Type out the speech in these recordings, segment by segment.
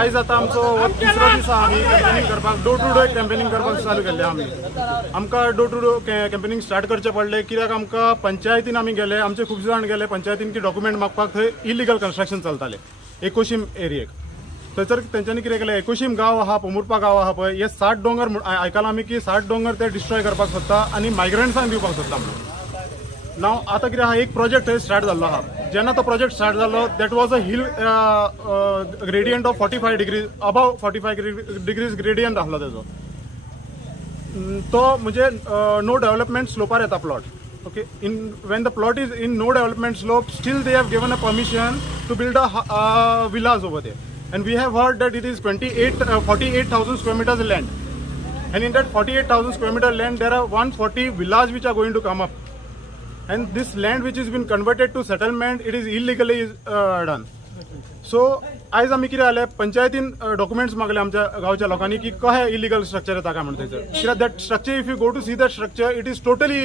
आज आता आमचो तिसरो दीस आमी कॅम्पेनिंग करपाक डोर टू डोर कॅम्पेनिंग करपाक चालू केल्ले आमी आमकां door to door campaigning start करचें पडलें कित्याक आमकां पंचायतीन आमी गेले आमचे खूब जाण गेले पंचायतीन की डॉक्युमेंट मागपाक थंय इलिगल कन्स्ट्रक्शन चलतालें एकोशीम एरियेक थंयसर तेंच्यांनी कितें केलें एकोशीम गांव आहा पोमुर्पा गांव आहा पळय हे 60 डोंगर आयकलां आमी की 60 डोंगर ते डिस्ट्रॉय करपाक सोदता आनी मायग्रंट्सांक दिवपाक सोदता म्हणून नाव आता कितें आहा एक प्रोजेक्ट थंय स्टार्ट जाल्लो आहा जेन्ना तो प्रोजेक्ट स्टार्ट जाल्लो that was a hill gradient of 45 degrees above 45 degrees gradient आसलो तेजो तो म्हणजे नो डेव्हलपमेंट स्लोपार येता plot okay in when the plot is in no development slope still they have given a permission to build a village over there and we have heard that it is 48,000 square meters land and in that 48,000 square meter land there are 140 villas which are going to come up and this land which has been converted to settlement it is illegally done so आज आमी कितें जालें पंचायतीन documents मागले आमच्या गांवच्या लोकांनी की कशें इलिगल स्ट्रक्चर येता काय म्हणून थंयसर कित्याक that structure if you go to see that structure it is totally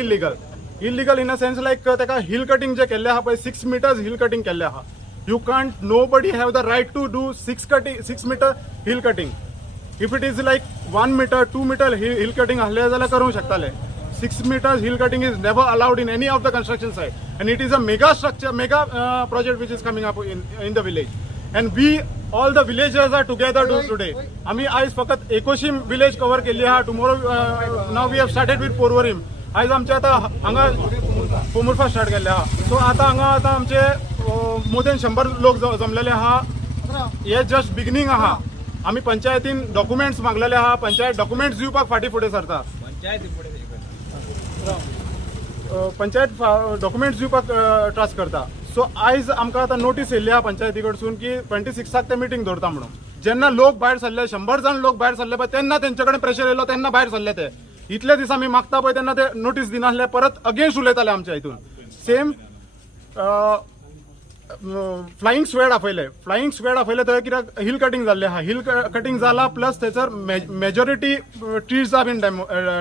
illegal in a sense like तेका हिल कटिंग जे केल्लें आहा पळय 6 meters हिल कटिंग केल्लें आहा you can't nobody have the right to do 6 meter hill cutting if it is like 1 meter 2 meter hill cutting ahle jala करू शकताले 6 meters hill cutting is never allowed in any of the construction site and it is a mega structure mega project which is coming up in the village and we all the villagers are together today आम्ही आज फक्त एकोशीम village cover केली हा tomorrow now we have started with Porvorim आज आमचे आता हांगा पोमुर्फा start केल्ले हा सो आता हांगा आता आमचे मोर देन 100 लोक जमलेले आहा हे जस्ट बिगिनिंग आहा आम्ही पंचायतीन डॉक्युमेंट्स मागलेले आहा पंचायत डॉक्युमेंट्स दिवपाक फाटी फुडें सरता पंचायत डॉक्युमेंट्स दिवपाक ट्रस्ट करता सो आयज आमकां आतां नोटीस येयल्ली आहा पंचायती कडसून की 26 ते मिटींग दवरता म्हणून जेन्ना लोक भायर सरले 100 जाण लोक भायर सरले पळय तेन्ना तेंचे कडेन प्रेशर येयलो तेन्ना भायर सरले ते इतले दीस आमी मागता पळय तेन्ना ते नोटीस दिनासले परत अगेन्स्ट उलयताले आमच्या हितून सेम फ्लाइंग स्क्वॅड आपयले थंय कित्याक हिल कटिंग जाल्लें आहा हिल कटिंग जाला प्लस थंयसर मेजॉरिटी ट्रीज आहा बीन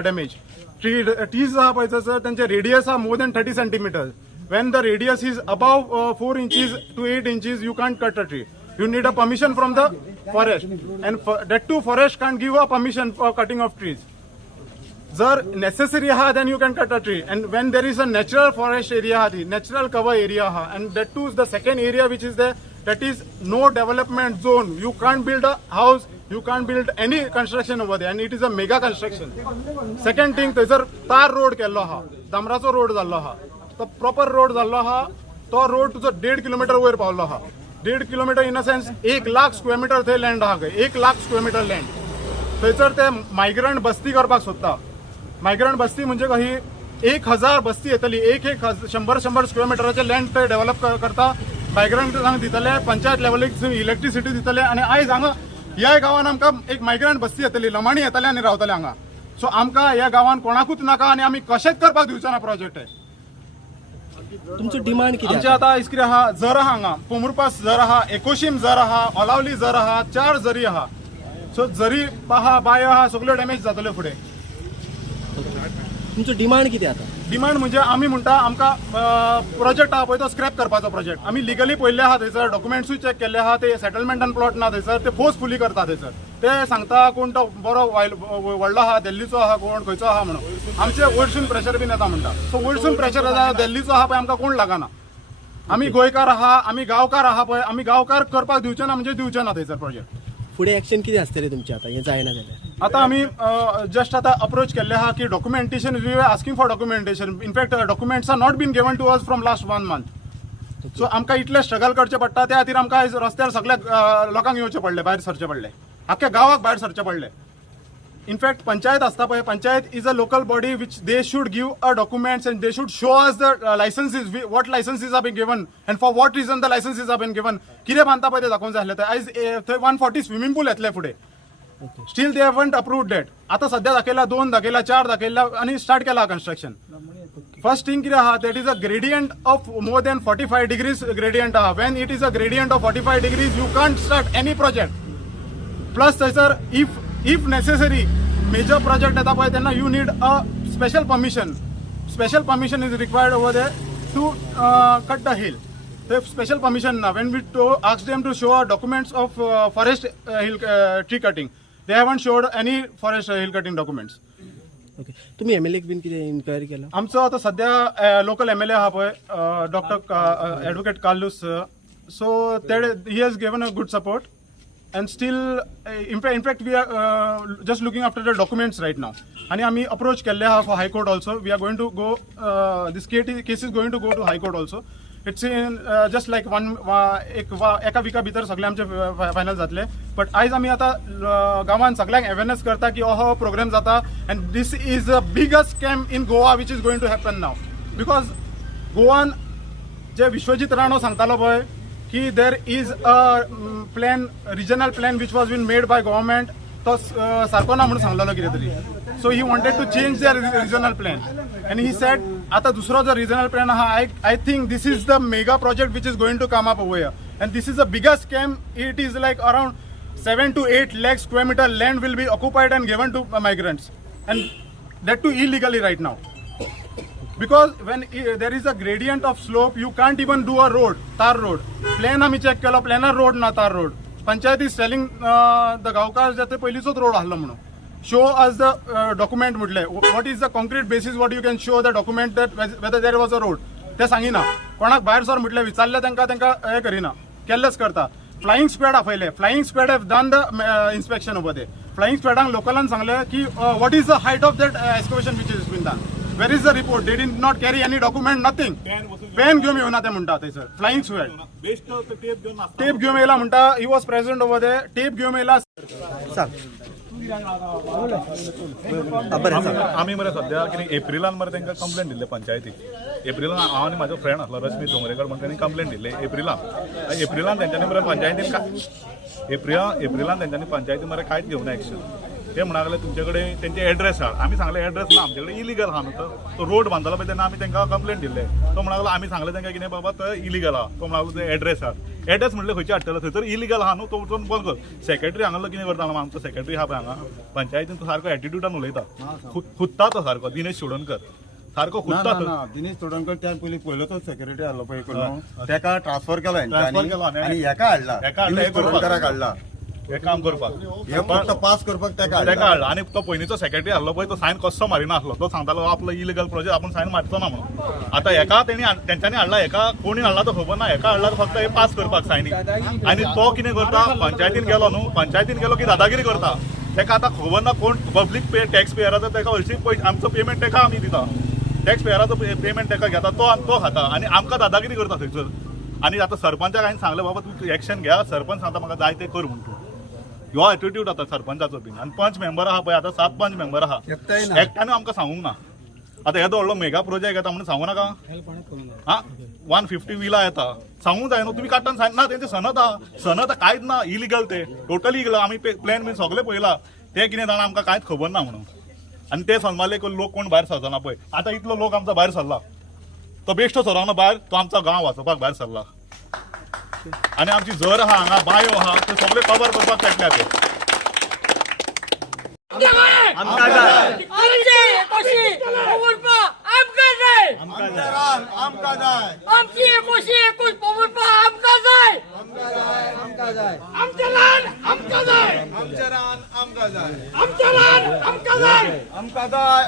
डॅमेज ट्रीज आहा पळय थंयसर तेंचे रेडियस आहा more than 30 centimeters when the radius is above 4 inches to 8 inches you can't cut a tree you need a permission from the forest and that too forest can't give a permission for cutting of trees जर necessary आहा then you can cut a tree and when there is a natural forest area आहा natural cover area आहा and that too is the second area which is there that is no development zone you can't build a house you can't build any construction over there and it is a mega construction second thing थंयसर तार road केल्लो आहा डांबराचो road जाल्लो आहा तो proper road जाल्लो आहा तो रोड तुजो 1.5 किलोमीटर वयर पावलो आहा 1.5 kilometre in a sense 1 lakh square metre थंय लँड आहा खंय 1 लाख स्क्वेअर मीटर लँड थंयसर ते मायग्रंट बस्ती करपाक सोदता मायग्रंट बस्ती म्हणजे कशी 1000 बस्ती येतली 100 स्क्वेअर मिटराचे लँड ते डेव्हलप करता मायग्रंटांक दितले पंचायत लेवलीक इलेक्ट्रिसिटी दितले आणि आयज हांगा ह्या गांवांत आमकां एक मायग्रंट बस्ती येतली लमाणी येतले आनी रावतले हांगा सो आमकां ह्या गांवांत कोणाकूच नाका आनी आमी कशेंच करपाक दिवचे ना प्रोजेक्ट तुमची डिमांड कितें आमचे आतां कितें आहा जर आहा हांगा पोमुर्पास जर आहा एकोशीम जर आहा ओलावली जर आहा 4 जरी आहा सो जरी आहा बायो आहा सगळ्यो डॅमेज जातल्यो फुडें तुमचो डिमांड कितें आता डिमांड म्हणजे आमी म्हणटा आमकां प्रोजेक्ट आहा पळय तो स्क्रॅप करपाचो प्रोजेक्ट आमी लिगली पळयल्ले आहा थंयसर डॉक्युमेंट्सूय चॅक केल्ले आहा ते सेटलमेंटान प्लॉट ना थंयसर ते फोर्सफुली करता थंयसर ते सांगता कोण तो बरो व्हडलो आहा दिल्लीचो आहा कोण खंयचो आहा म्हणून आमचे वयरसून प्रेशर बीन येता म्हणटा सो वयरसून प्रेशर येता दिल्लीचो आहा पळय आमकां कोण लागना आमी गोंयकार आहा आमी गांवकार आहा पळय आमी गांवकार करपाक दिवचे ना म्हणजे दिवचे ना थंयसर प्रोजेक्ट फुडें एक्शन कितें आसतलें तुमचें आतां हें जायना जाल्यार आता आम्ही जस्ट आता अप्रोच केल्ले आहा की documentation we are asking for documentation in fact documents are not been given to us from last 1 month so आमकां इतले स्ट्रगल करचे पडटा त्या खातीर आमकां आयज रस्त्यार सगळ्या लोकांक येवचे पडले भायर सरचे पडले आख्ख्या गांवाक भायर सरचे पडले इनफॅक्ट पंचायत असता पळय panchayat is a local body which they should give a documents and they should show us the licences what licences are been given and for what reason the licences are been given कितें बांदता पळय ते दाखोवंक जाय आसलें आयज थंय 140 swimming पूल येतले फुडें स्टील दे हॅवंट अप्रूव्ड डेट आता सध्या दाखयला 2 दाखयला 4 दाखयला आणि स्टार्ट केला कन्स्ट्रक्शन फर्स्ट थिंग कितें आहा that is a gradient of more than 45 degrees gradient आहा when it is a gradient of 45 degrees you can't start any project plus थंयसर इफ नेसेसरी मेजर प्रोजेक्ट येता पळय तेन्ना you need a special permission is required over there to cut the hill ते special permission ना when we ask them to show documents of forest hill tree cutting they haven't showed any forest hill cutting documents okay तुम्ही एमएलएक bin कितें inquiry केला आमचो आता सध्या local MLA आहा पळय doctor advocate Carlos so he has given a good support and still in fact we are just looking after the documents right now and आम्ही approach केल्ले आहा for high court also we are going to go this case is going to go to high court also it's in just like एका विका भितर सगळे आमचे final जातले but आयज आम्ही आता गांवांत सगळ्यांक अवेअरनेस करता की हो प्रोग्राम जाता and this is the biggest scam in Goa which is going to happen now because गोवान जे विश्वजीत राणो सांगतालो पळय कि there is a plan regional plan which was been made by government तो सारको ना म्हणून सांगलेलो कितें तरी so he wanted to change their regional plan and he said आता दुसरो जो रिजनल प्लॅन आहा I think this is the mega project which is going to come up over here and this is the biggest scam it is like around 7 to 8 lakh square meter land will be occupied and given to migrants and that too illegally right now because when there is a gradient of slope you can't even do a road tar road plan आम्ही check केलो planar road ना tar road panchayat is telling the गांवकार जाते पयलीचोच road आसलो म्हणून show us the document म्हटले what is the concrete basis what you can show the document that whether there was a road ते सांगिना कोणाक भायर सर म्हटले विचारले तांकां हे करिना केल्लेच करता फ्लाइंग स्क्वॅड आपयले flying squad have done the inspection over there flying स्क्वॅडांक लोकलांक सांगले की what is the height of that excavation which is been done where is the report they did not carry any document nothing pen घेऊन येऊना ते म्हणटा थंयसर flying squad tape घेऊन येयला म्हणटा he was present over they tape घेऊन येयला आम्ही मरे सध्या कितें एप्रिलान मरे तांकां कंप्लेंट दिल्ले पंचायतीक एप्रिलान हांव आनी म्हाजो फ्रेंड आसलो रश्मी दोंगरेकर म्हणून तांणी कंप्लेंट दिल्ले एप्रिलान तेंच्यांनी मरे पंचायतीन एप्रिलान तेंच्यांनी पंचायती मरे कांयच घेवना एक्शन ते म्हणा लागले तुमचे कडेन तेंचे एड्रेस हाड आमी सांगले एड्रेस ना आमचे कडेन इलिगल आहा न्हू तो रोड बांदतालो पळय तेन्ना आमी तांकां कंप्लेंट दिल्ले तो म्हणा लागलो आमी सांगले तांकां कितें बाबा तो इलिगल आहा तो म्हणा लागलो ते एड्रेस हाड एड्रेस म्हणले खंयचे हाडटलो थंयसर इलिगल आहा न्हू तो वचून बंद कर सेक्रेटरी हांगालो कितें करता आमचो सेक्रेटरी आहा पळय हांगा पंचायतीन तो सारको एटिट्यूडान उलयता खुत्ता तो सारको दिनेश शिवडणकर सारको खुत्ता दिनेश शिवडणकर त्या पयलो तो सेक्रेटरी आसलो पळय करून तेका ट्रान्सफर केलो आनी हेका हाडला शिवडणकराक हाडला हे काम करपाक हे फक्त पास करपाक तेका हाडला आनी तो पयलींचो सेक्रेटरी आसलो पळय तो सायन कसो मारिना आसलो तो सांगतालो आपलो इलिगल प्रोजेक्ट आपण सायन मारचो ना म्हणून आता हेका तेंच्यांनी हाडला हेका कोणी हाडला तो खबर ना हेका हाडला फक्त हे पास करपाक सायनींग आनी तो कितें करता पंचायतीन गेलो न्हू पंचायतीन गेलो की दादागिरी करता तेका आतां खबर ना कोण पब्लीक टॅक्स पेयराचो तेका हरशीं आमचो पेमेंट तेका आमी दिता टॅक्स पेयराचो पेमेंट तेका घेता तो खाता आनी आमकां दादागिरी करता थंयसर आनी आतां सरपंचाक हांवें सांगलें बाबा तूं एक्शन घ्या सरपंच सांगता म्हाका जाय तें कर म्हणून ह्यो एटिट्यूड आता सरपंचाचो बीन आनी 5 मेंबर आहा पळय आतां 7 5 मेंबर आहा एकट्याने आमकां सांगूंक ना आतां येदो व्हडलो मेगा प्रोजेक्ट येता म्हणून सांगू नाका हा 150 विला येता सांगूंक जाय न्हू तुमी काडटान सांग ना तेंचे सनत कांयच ना इलिगल ते टोटली इलिगल आमी प्लॅन बीन सगळे पळयला ते कितें जाणा आमकां कांयच खबर ना म्हणून आनी ते सनमाले लोक कोण भायर सरजना पळय आतां इतलो लोक आमचो भायर सरला तो बेश्टो सरोना भायर तो आमचो गांव वाचोवपाक भायर सरला आणि आमची जर आहा हांगा बायो आहा ते सगळे कवर करपाक पेटल्या ते आमकां जाय आमची 1921 पवरपा आमकां जाय आमच्या रान आमकां जाय आमच्या रान आमकां जाय आमच्या रान आमकां जाय आमकां जाय